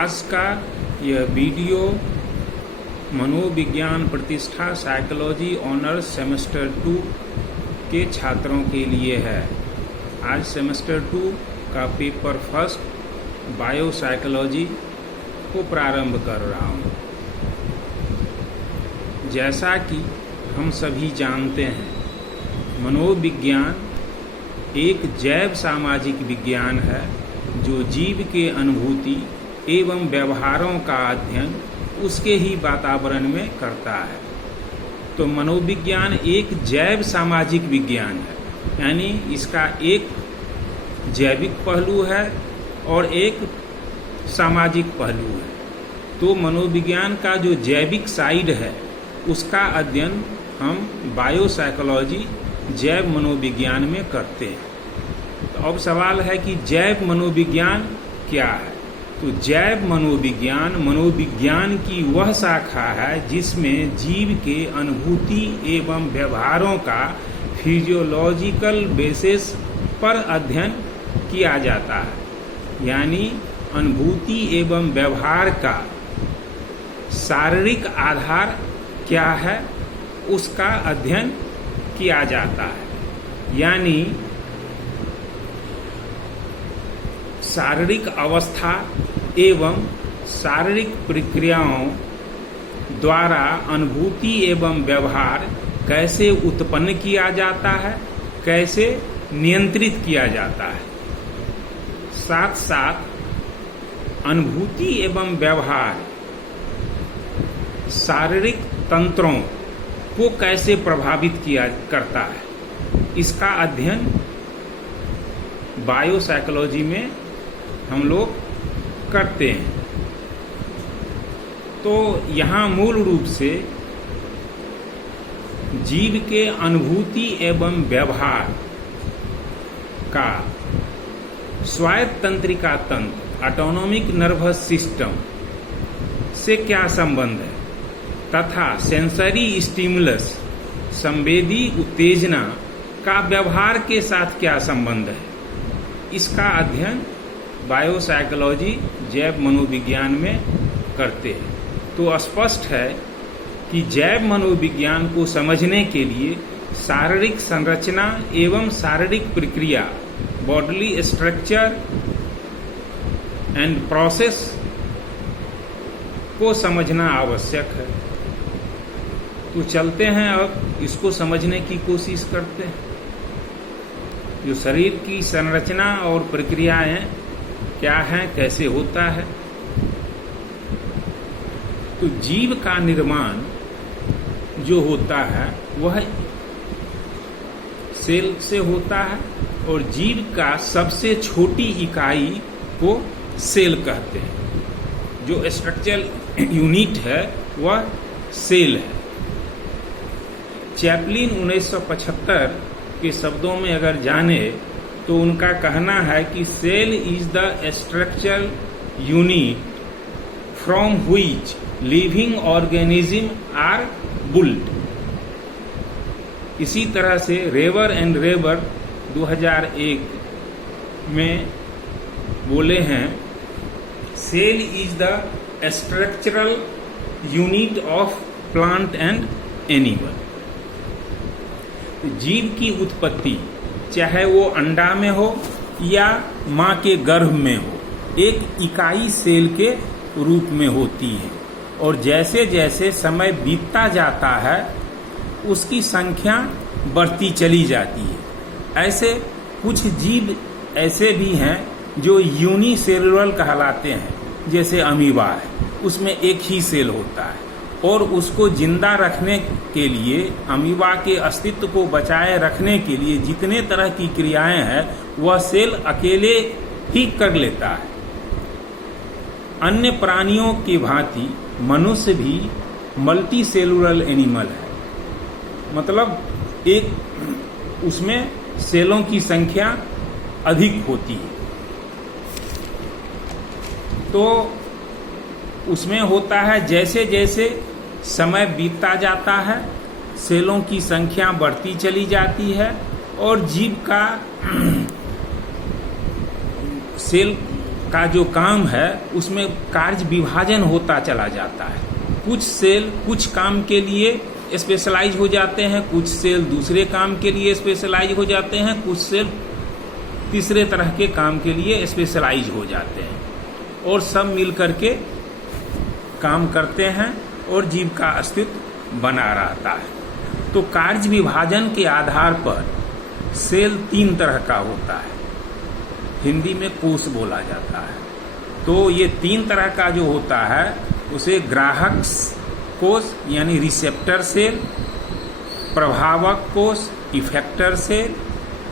आज का यह वीडियो मनोविज्ञान प्रतिष्ठा साइकोलॉजी ऑनर्स सेमेस्टर 2 के छात्रों के लिए है। आज सेमेस्टर 2 का पेपर फर्स्ट बायोसाइकोलॉजी को प्रारंभ कर रहा हूँ। जैसा कि हम सभी जानते हैं, मनोविज्ञान एक जैव सामाजिक विज्ञान है जो जीव के अनुभूति एवं व्यवहारों का अध्ययन उसके ही वातावरण में करता है। तो मनोविज्ञान एक जैव सामाजिक विज्ञान है, यानी इसका एक जैविक पहलू है और एक सामाजिक पहलू है। तो मनोविज्ञान का जो जैविक साइड है उसका अध्ययन हम बायोसाइकोलॉजी जैव मनोविज्ञान में करते हैं। तो अब सवाल है कि जैव मनोविज्ञान क्या है? तो जैव मनोविज्ञान मनोविज्ञान की वह शाखा है जिसमें जीव के अनुभूति एवं व्यवहारों का फिजियोलॉजिकल बेसिस पर अध्ययन किया जाता है, यानी अनुभूति एवं व्यवहार का शारीरिक आधार क्या है उसका अध्ययन किया जाता है। यानी शारीरिक अवस्था एवं शारीरिक प्रक्रियाओं द्वारा अनुभूति एवं व्यवहार कैसे उत्पन्न किया जाता है, कैसे नियंत्रित किया जाता है। साथ साथ अनुभूति एवं व्यवहार शारीरिक तंत्रों को कैसे प्रभावित किया करता है, इसका अध्ययन बायोसाइकोलॉजी में हम लोग करते हैं। तो यहाँ मूल रूप से जीव के अनुभूति एवं व्यवहार का स्वायत्त तंत्रिका तंत्र ऑटोनोमिक नर्वस सिस्टम से क्या संबंध है तथा सेंसरी स्टिमुलस संवेदी उत्तेजना का व्यवहार के साथ क्या संबंध है, इसका अध्ययन बायोसाइकोलॉजी जैव मनोविज्ञान में करते हैं। तो स्पष्ट है कि जैव मनोविज्ञान को समझने के लिए शारीरिक संरचना एवं शारीरिक प्रक्रिया बॉडली स्ट्रक्चर एंड प्रोसेस को समझना आवश्यक है। तो चलते हैं, अब इसको समझने की कोशिश करते हैं। जो शरीर की संरचना और प्रक्रियाएं क्या हैं, कैसे होता है। तो जीव का निर्माण जो होता है वह सेल से होता है और जीव का सबसे छोटी इकाई को सेल कहते हैं। जो स्ट्रक्चरल यूनिट है वह सेल है। चैपलिन 1975 के शब्दों में अगर जाने तो उनका कहना है कि cell is the structural unit from which living organism are built. इसी तरह से रेवर एंड रेवर 2001 में बोले हैं, cell is the structural unit of plant and animal. जीव की उत्पत्ति चाहे वो अंडा में हो या माँ के गर्भ में हो, एक इकाई सेल के रूप में होती है और जैसे जैसे समय बीतता जाता है उसकी संख्या बढ़ती चली जाती है। ऐसे कुछ जीव ऐसे भी हैं जो यूनिसेलुलर कहलाते हैं, जैसे अमीबा है, उसमें एक ही सेल होता है और उसको जिंदा रखने के लिए, अमीबा के अस्तित्व को बचाए रखने के लिए जितने तरह की क्रियाएं हैं वह सेल अकेले ही कर लेता है। अन्य प्राणियों की भांति मनुष्य भी मल्टी सेलुलर एनिमल है, मतलब एक उसमें सेलों की संख्या अधिक होती है। तो उसमें होता है जैसे जैसे समय बीतता जाता है सेलों की संख्या बढ़ती चली जाती है और जीव का सेल का जो काम है उसमें कार्य विभाजन होता चला जाता है। कुछ सेल कुछ काम के लिए स्पेशलाइज हो जाते हैं, कुछ सेल दूसरे काम के लिए स्पेशलाइज हो जाते हैं, कुछ सेल तीसरे तरह के काम के लिए स्पेशलाइज हो जाते हैं, और सब मिल करके काम करते हैं और जीव का अस्तित्व बना रहता है। तो कार्य विभाजन के आधार पर सेल 3 तरह का होता है, हिंदी में कोष बोला जाता है। तो ये 3 तरह का जो होता है उसे ग्राहक कोष यानी रिसेप्टर सेल, प्रभावक कोष इफेक्टर सेल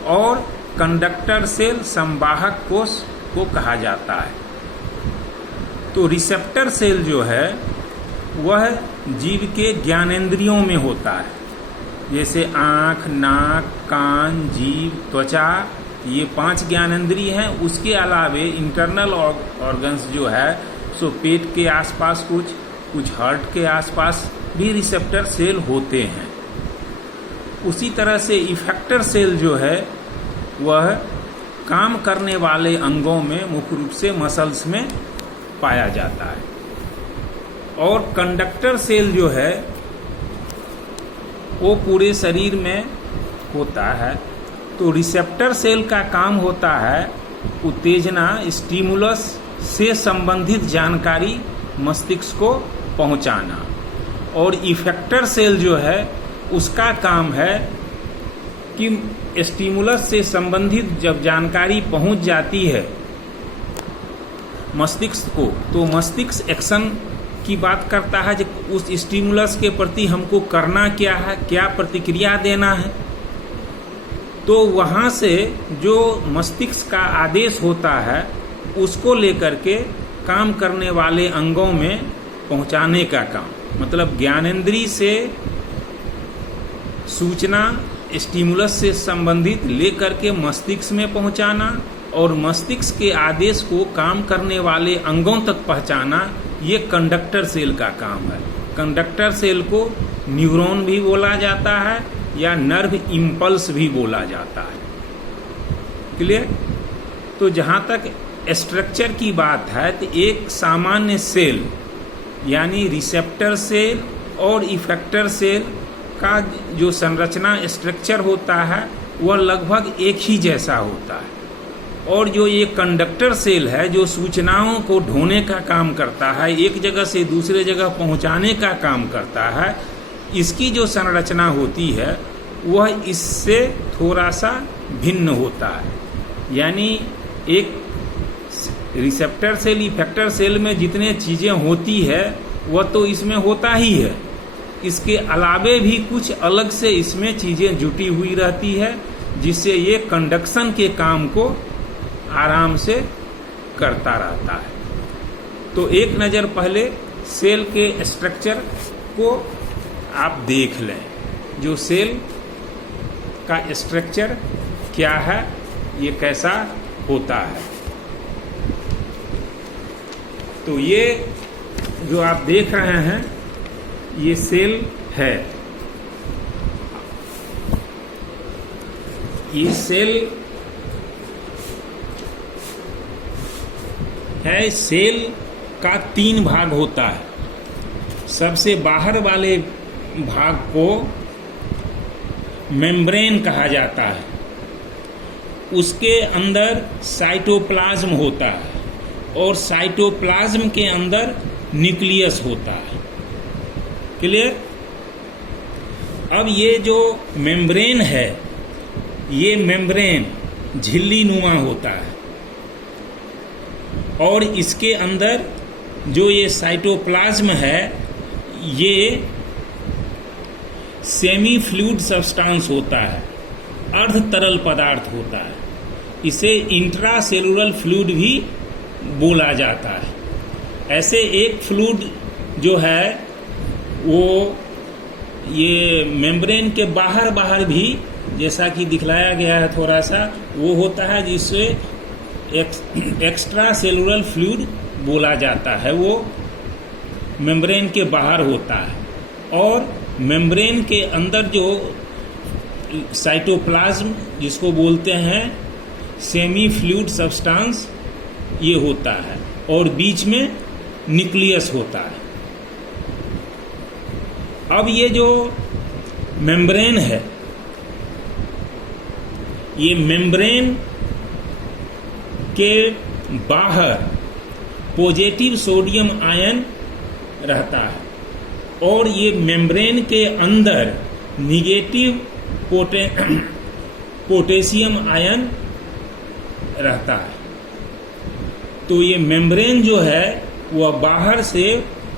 और कंडक्टर सेल संवाहक कोष को कहा जाता है। तो रिसेप्टर सेल जो है वह जीव के ज्ञानेंद्रियों में होता है, जैसे आँख, नाक, कान, जीभ, त्वचा, ये 5 ज्ञानेंद्रिय हैं। उसके अलावे इंटरनल ऑर्गन्स जो है सो पेट के आसपास कुछ हार्ट के आसपास भी रिसेप्टर सेल होते हैं। उसी तरह से इफेक्टर सेल जो है वह काम करने वाले अंगों में मुख्य रूप से मसल्स में पाया जाता है। और कंडक्टर सेल जो है वो पूरे शरीर में होता है। तो रिसेप्टर सेल का काम होता है उत्तेजना स्टिमुलस से संबंधित जानकारी मस्तिष्क को पहुंचाना, और इफेक्टर सेल जो है उसका काम है कि स्टिमुलस से संबंधित जब जानकारी पहुंच जाती है मस्तिष्क को, तो मस्तिष्क एक्शन की बात करता है कि उस स्टिमुलस के प्रति हमको करना क्या है, क्या प्रतिक्रिया देना है। तो वहाँ से जो मस्तिष्क का आदेश होता है उसको लेकर के काम करने वाले अंगों में पहुँचाने का काम, मतलब ज्ञानेंद्रिय से सूचना स्टिमुलस से संबंधित लेकर के मस्तिष्क में पहुँचाना और मस्तिष्क के आदेश को काम करने वाले अंगों तक पहुँचाना, ये कंडक्टर सेल का काम है। कंडक्टर सेल को न्यूरॉन भी बोला जाता है या नर्व इम्पल्स भी बोला जाता है। क्लियर? तो जहाँ तक स्ट्रक्चर की बात है तो एक सामान्य सेल यानी रिसेप्टर सेल और इफेक्टर सेल का जो संरचना स्ट्रक्चर होता है वह लगभग एक ही जैसा होता है। और जो ये कंडक्टर सेल है जो सूचनाओं को ढोने का काम करता है, एक जगह से दूसरे जगह पहुंचाने का काम करता है, इसकी जो संरचना होती है वह इससे थोड़ा सा भिन्न होता है। यानी एक रिसेप्टर सेल इफेक्टर सेल में जितने चीज़ें होती है वह तो इसमें होता ही है, इसके अलावे भी कुछ अलग से इसमें चीज़ें जुटी हुई रहती है जिससे ये कंडक्शन के काम को आराम से करता रहता है। तो एक नज़र पहले सेल के स्ट्रक्चर को आप देख लें, जो सेल का स्ट्रक्चर क्या है, ये कैसा होता है। तो ये जो आप देख रहे हैं ये सेल है। ये सेल है। सेल का 3 भाग होता है। सबसे बाहर वाले भाग को मेम्ब्रेन कहा जाता है। उसके अंदर साइटोप्लाज्म होता है और साइटोप्लाज्म के अंदर न्यूक्लियस होता है। क्लियर? अब ये जो मेम्ब्रेन है, ये मेम्ब्रेन झिल्ली नुमा होता है और इसके अंदर जो ये साइटोप्लाज्म है ये सेमी फ्लूइड सब्सटेंस होता है, अर्ध तरल पदार्थ होता है। इसे इंट्रासेलुलर फ्लूइड भी बोला जाता है। ऐसे एक फ्लूइड जो है वो ये मेम्ब्रेन के बाहर भी जैसा कि दिखलाया गया है थोड़ा सा, वो होता है जिससे एक्स्ट्रा सेलुलर फ्लूइड बोला जाता है, वो मेम्ब्रेन के बाहर होता है। और मेम्ब्रेन के अंदर जो साइटोप्लाज्म जिसको बोलते हैं सेमी फ्लूइड सब्सटेंस, ये होता है और बीच में न्यूक्लियस होता है। अब ये जो मेम्ब्रेन है, ये मेम्ब्रेन के बाहर पॉजिटिव सोडियम आयन रहता है और ये मेम्ब्रेन के अंदर निगेटिव पोटेशियम आयन रहता है। तो ये मेम्ब्रेन जो है वह बाहर से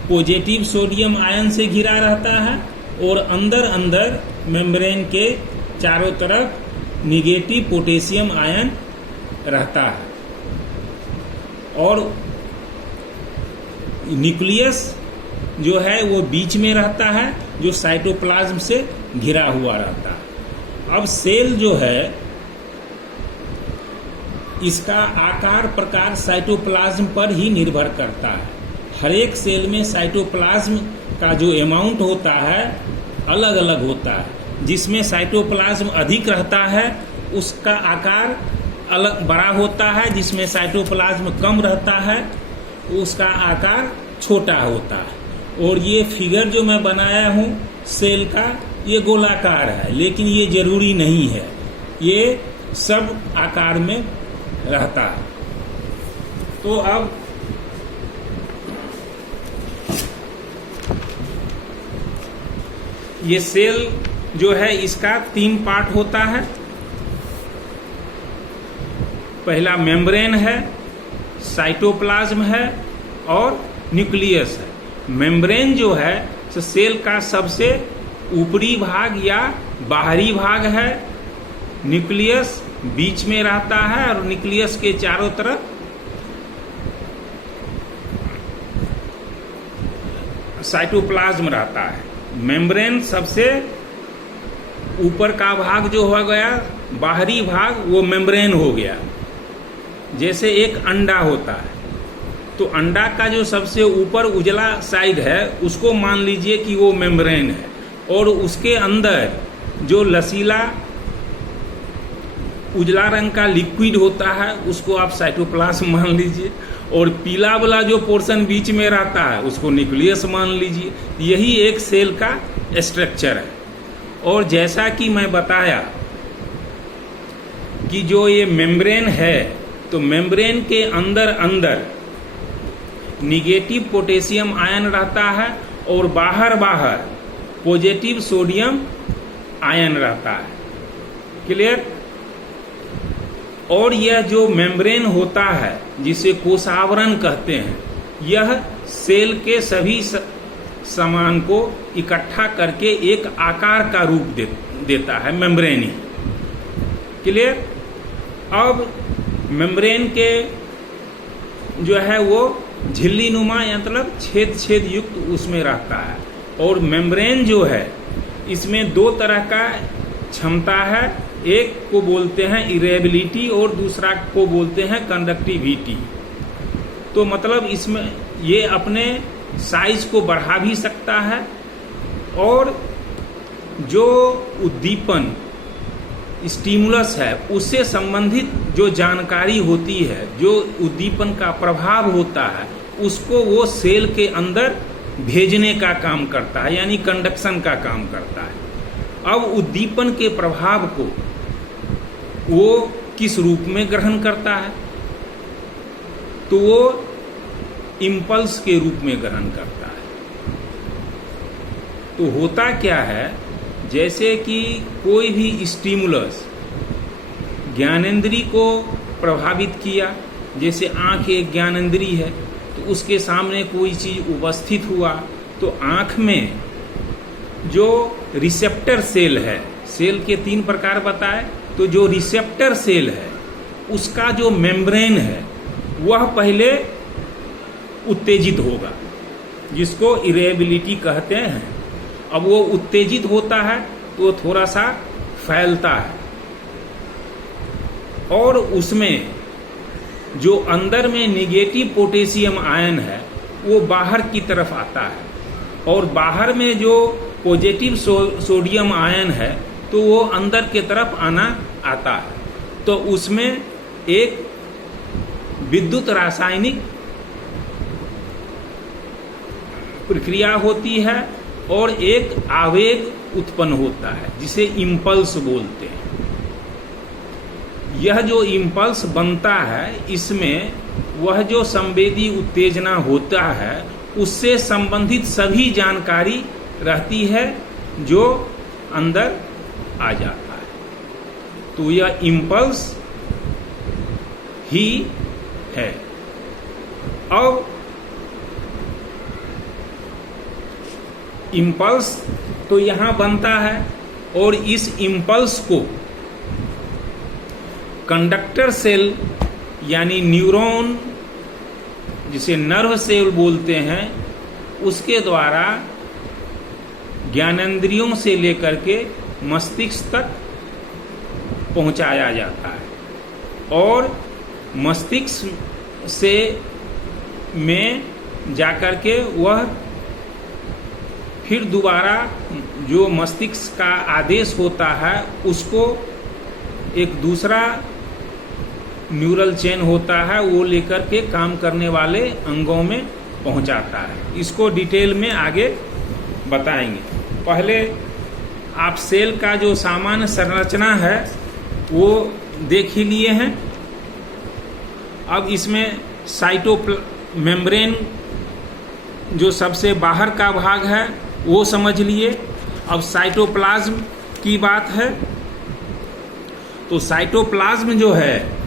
पॉजिटिव सोडियम आयन से घिरा रहता है और अंदर अंदर मेम्ब्रेन के चारों तरफ निगेटिव पोटेशियम आयन रहता है और न्यूक्लियस जो है वो बीच में रहता है, जो साइटोप्लाज्म से घिरा हुआ रहता है। अब सेल जो है इसका आकार प्रकार साइटोप्लाज्म पर ही निर्भर करता है। हर एक सेल में साइटोप्लाज्म का जो अमाउंट होता है अलग अलग होता है। जिसमें साइटोप्लाज्म अधिक रहता है उसका आकार अलग बड़ा होता है, जिसमें साइटोप्लाज्म कम रहता है उसका आकार छोटा होता है। और ये फिगर जो मैं बनाया हूँ सेल का, ये गोलाकार है, लेकिन ये जरूरी नहीं है, ये सब आकार में रहता है। तो अब ये सेल जो है इसका 3 पार्ट होता है। पहला मेम्ब्रेन है, साइटोप्लाज्म है और न्यूक्लियस है। मेम्ब्रेन जो है तो सेल का सबसे ऊपरी भाग या बाहरी भाग है। न्यूक्लियस बीच में रहता है और न्यूक्लियस के चारों तरफ साइटोप्लाज्म रहता है। मेम्ब्रेन सबसे ऊपर का भाग जो हो गया, बाहरी भाग, वो मेम्ब्रेन हो गया। जैसे एक अंडा होता है तो अंडा का जो सबसे ऊपर उजला साइड है उसको मान लीजिए कि वो मेम्ब्रेन है और उसके अंदर जो लसीला उजला रंग का लिक्विड होता है उसको आप साइटोप्लाज्म मान लीजिए और पीला वाला जो पोर्शन बीच में रहता है उसको न्यूक्लियस मान लीजिए। यही एक सेल का स्ट्रक्चर है। और जैसा कि मैं बताया कि जो ये मेम्ब्रेन है तो मेम्ब्रेन के अंदर अंदर निगेटिव पोटेशियम आयन रहता है और बाहर बाहर पॉजिटिव सोडियम आयन रहता है। क्लियर? और यह जो मेम्ब्रेन होता है जिसे कोशावरण कहते हैं, यह सेल के सभी सामान को इकट्ठा करके एक आकार का रूप देता है, मेम्ब्रेन ही। क्लियर? अब मेम्ब्रेन के जो है वो झिल्ली नुमा मतलब छेद छेद युक्त उसमें रहता है। और मेम्ब्रेन जो है इसमें 2 तरह का क्षमता है, एक को बोलते हैं इरेबिलिटी और दूसरा को बोलते हैं कंडक्टिविटी। तो मतलब इसमें ये अपने साइज को बढ़ा भी सकता है और जो उद्दीपन स्टिमुलस है उससे संबंधित जो जानकारी होती है, जो उद्दीपन का प्रभाव होता है, उसको वो सेल के अंदर भेजने का काम करता है, यानी कंडक्शन का काम करता है। अब उद्दीपन के प्रभाव को वो किस रूप में ग्रहण करता है, तो वो इम्पल्स के रूप में ग्रहण करता है। तो होता क्या है, जैसे कि कोई भी स्टिमुलस ज्ञानेंद्री को प्रभावित किया, जैसे आंख एक ज्ञानेंद्री है, तो उसके सामने कोई चीज उपस्थित हुआ तो आंख में जो रिसेप्टर सेल है, सेल के 3 प्रकार बताए, तो जो रिसेप्टर सेल है उसका जो मेम्ब्रेन है वह पहले उत्तेजित होगा, जिसको इरेबिलिटी कहते हैं। अब वो उत्तेजित होता है तो थोड़ा सा फैलता है और उसमें जो अंदर में निगेटिव पोटेशियम आयन है वो बाहर की तरफ आता है और बाहर में जो पॉजिटिव सोडियम आयन है तो वो अंदर की तरफ आना आता है। तो उसमें एक विद्युत रासायनिक प्रक्रिया होती है और एक आवेग उत्पन्न होता है जिसे इम्पल्स बोलते हैं। यह जो इम्पल्स बनता है इसमें वह जो संवेदी उत्तेजना होता है उससे संबंधित सभी जानकारी रहती है जो अंदर आ जाता है। तो यह इम्पल्स ही है। अब इम्पल्स तो यहां बनता है और इस इम्पल्स को कंडक्टर सेल यानी न्यूरॉन जिसे नर्व सेल बोलते हैं उसके द्वारा ज्ञानेंद्रियों से लेकर के मस्तिष्क तक पहुंचाया जाता है और मस्तिष्क से में जाकर के वह फिर दोबारा जो मस्तिष्क का आदेश होता है उसको एक दूसरा न्यूरल चेन होता है वो लेकर के काम करने वाले अंगों में पहुंचाता है। इसको डिटेल में आगे बताएंगे। पहले आप सेल का जो सामान्य संरचना है वो देख ही लिए हैं। अब इसमें मेम्ब्रेन जो सबसे बाहर का भाग है वो समझ लिए। अब साइटोप्लाज्म की बात है तो साइटोप्लाज्म जो है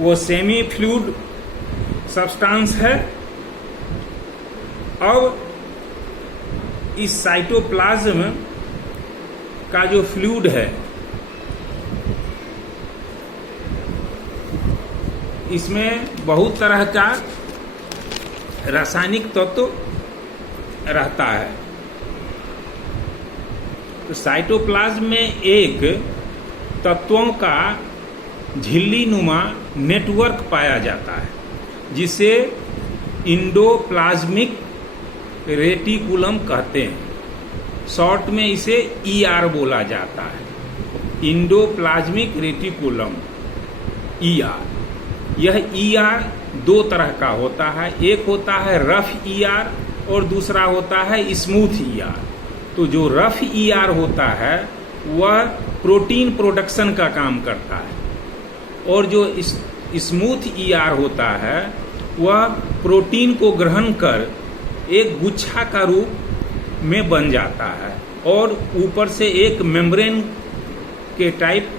वो सेमी फ्लूइड सब्सटेंस है। अब इस साइटोप्लाज्म का जो फ्लूइड है इसमें बहुत तरह का रासायनिक तत्व रहता है। तो साइटोप्लाज्म में एक तत्वों का झिल्ली-नुमा नेटवर्क पाया जाता है जिसे इंडोप्लाज्मिक रेटिकुलम कहते हैं। शॉर्ट में इसे ER बोला जाता है, इंडोप्लाज्मिक रेटिकुलम ER। यह ER दो तरह का होता है, एक होता है रफ ER और दूसरा होता है स्मूथ ER। तो जो रफ ER होता है वह प्रोटीन प्रोडक्शन का काम करता है और जो स्मूथ ER होता है वह प्रोटीन को ग्रहण कर एक गुच्छा का रूप में बन जाता है और ऊपर से एक मेम्ब्रेन के टाइप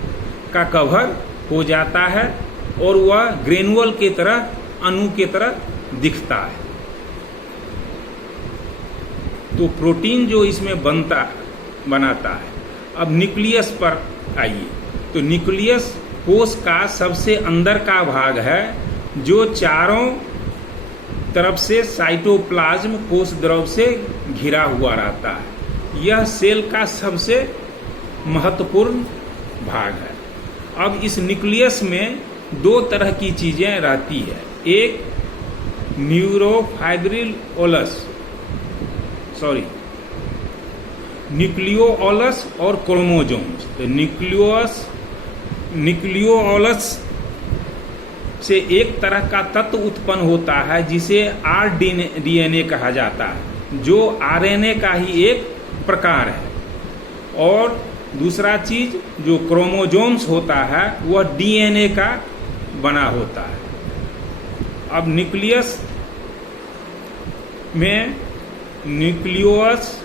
का कवर हो जाता है और वह ग्रेनुअल के तरह, अणु के तरह दिखता है। तो प्रोटीन जो इसमें बनाता है। अब न्यूक्लियस पर आइए। तो न्यूक्लियस कोश का सबसे अंदर का भाग है जो चारों तरफ से साइटोप्लाज्म कोश द्रव से घिरा हुआ रहता है। यह सेल का सबसे महत्वपूर्ण भाग है। अब इस न्यूक्लियस में दो तरह की चीजें रहती है, एक न्यूक्लियोलस और क्रोमोसोम्स। तो न्यूक्लियोलस से एक तरह का तत्व उत्पन्न होता है जिसे RDNA कहा जाता है, जो RNA का ही एक प्रकार है। और दूसरा चीज जो क्रोमोसोम्स होता है वह DNA का बना होता है। अब न्यूक्लियस में न्यूक्लियोलस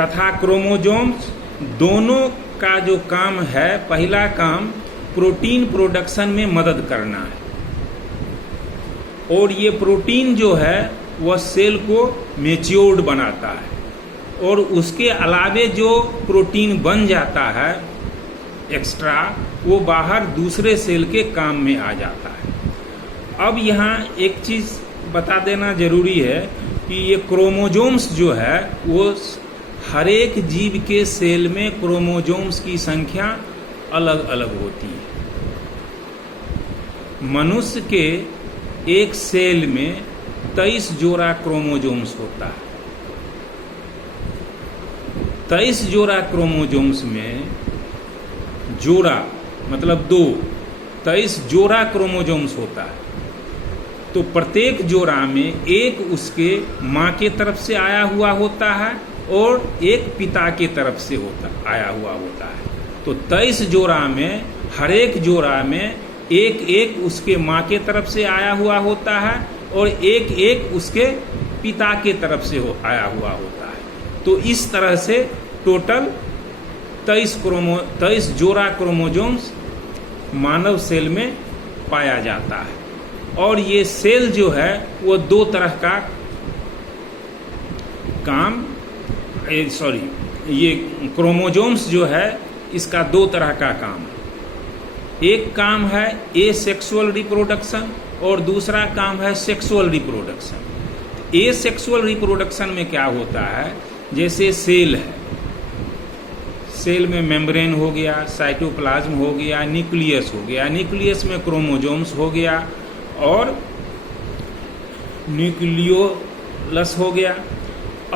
तथा क्रोमोसोम्स दोनों का जो काम है, पहला काम प्रोटीन प्रोडक्शन में मदद करना है और ये प्रोटीन जो है वह सेल को मैच्योर्ड बनाता है और उसके अलावे जो प्रोटीन बन जाता है एक्स्ट्रा, वो बाहर दूसरे सेल के काम में आ जाता है। अब यहाँ एक चीज बता देना जरूरी है कि ये क्रोमोसोम्स जो है वो हर एक जीव के सेल में क्रोमोसोम्स की संख्या अलग अलग होती है। मनुष्य के एक सेल में 23 जोड़ा क्रोमोसोम्स होता है। 23 जोड़ा क्रोमोसोम्स में जोड़ा मतलब दो, 23 जोड़ा क्रोमोजोम्स होता है। तो प्रत्येक जोड़ा में एक उसके माँ के तरफ से आया हुआ होता है और एक पिता के तरफ से आया हुआ होता है। तो 23 जोड़ा में हर एक जोड़ा में एक एक उसके माँ के तरफ से आया हुआ होता है और एक एक उसके पिता के तरफ से आया हुआ होता है। तो इस तरह से टोटल 23 जोड़ा क्रोमोजोम्स मानव सेल में पाया जाता है। और ये सेल जो है वो दो तरह का काम ये क्रोमोजोम्स जो है इसका दो तरह का काम है। एक काम है एसेक्सुअल रिप्रोडक्शन और दूसरा काम है सेक्सुअल रिप्रोडक्शन। एसेक्सुअल रिप्रोडक्शन में क्या होता है, जैसे सेल है, सेल में मेम्ब्रेन हो गया, साइटोप्लाज्म हो गया, न्यूक्लियस हो गया, न्यूक्लियस में क्रोमोजोम्स हो गया और न्यूक्लियोलस हो गया।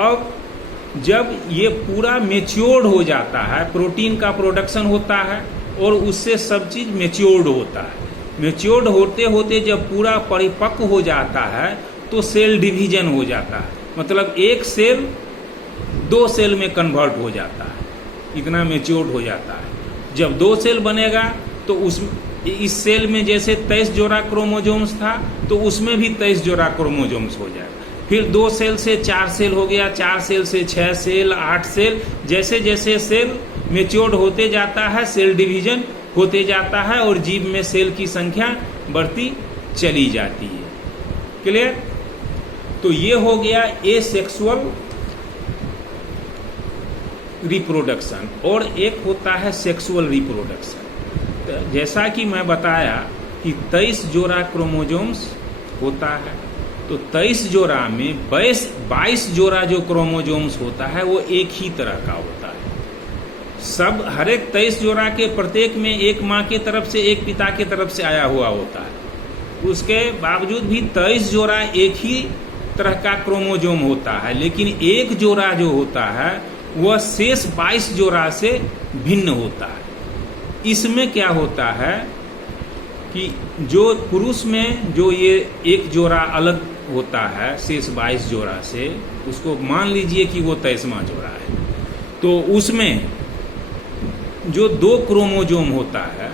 अब जब ये पूरा मेच्योर्ड हो जाता है, प्रोटीन का प्रोडक्शन होता है और उससे सब चीज मेच्योर्ड होता है। मेच्योर्ड होते होते जब पूरा परिपक्व हो जाता है तो सेल डिवीजन हो जाता है, मतलब एक सेल दो सेल में कन्वर्ट हो जाता है, इतना मेच्योर्ड हो जाता है। जब दो सेल बनेगा तो इस सेल में जैसे 23 जोड़ा क्रोमोजोम्स था तो उसमें भी 23 जोड़ा क्रोमोजोम्स हो जाएगा। फिर 2 सेल से 4 सेल हो गया, 4 सेल से 6 सेल, 8 सेल, जैसे जैसे सेल मेच्योर्ड होते जाता है सेल डिवीजन होते जाता है और जीव में सेल की संख्या बढ़ती चली जाती है। क्लियर? तो ये हो गया एसेक्सुअल रिप्रोडक्शन और एक होता है सेक्सुअल रिप्रोडक्शन। जैसा कि मैं बताया कि 23 जोड़ा क्रोमोजोम्स होता है, तो 23 जोड़ा में 22 जोड़ा जो क्रोमोजोम्स होता है वो एक ही तरह का होता है। सब हर एक 23 जोड़ा के प्रत्येक में एक माँ के तरफ से एक पिता के तरफ से आया हुआ होता है। उसके बावजूद भी 23 जोड़ा एक ही तरह का क्रोमोजोम होता है, लेकिन एक जोड़ा जो होता है वह शेष 22 जोड़ा से भिन्न होता है। इसमें क्या होता है कि जो पुरुष में जो ये एक जोड़ा अलग होता है शेष 22 जोड़ा से, उसको मान लीजिए कि वो 23वां जोड़ा है, तो उसमें जो 2 क्रोमोजोम होता है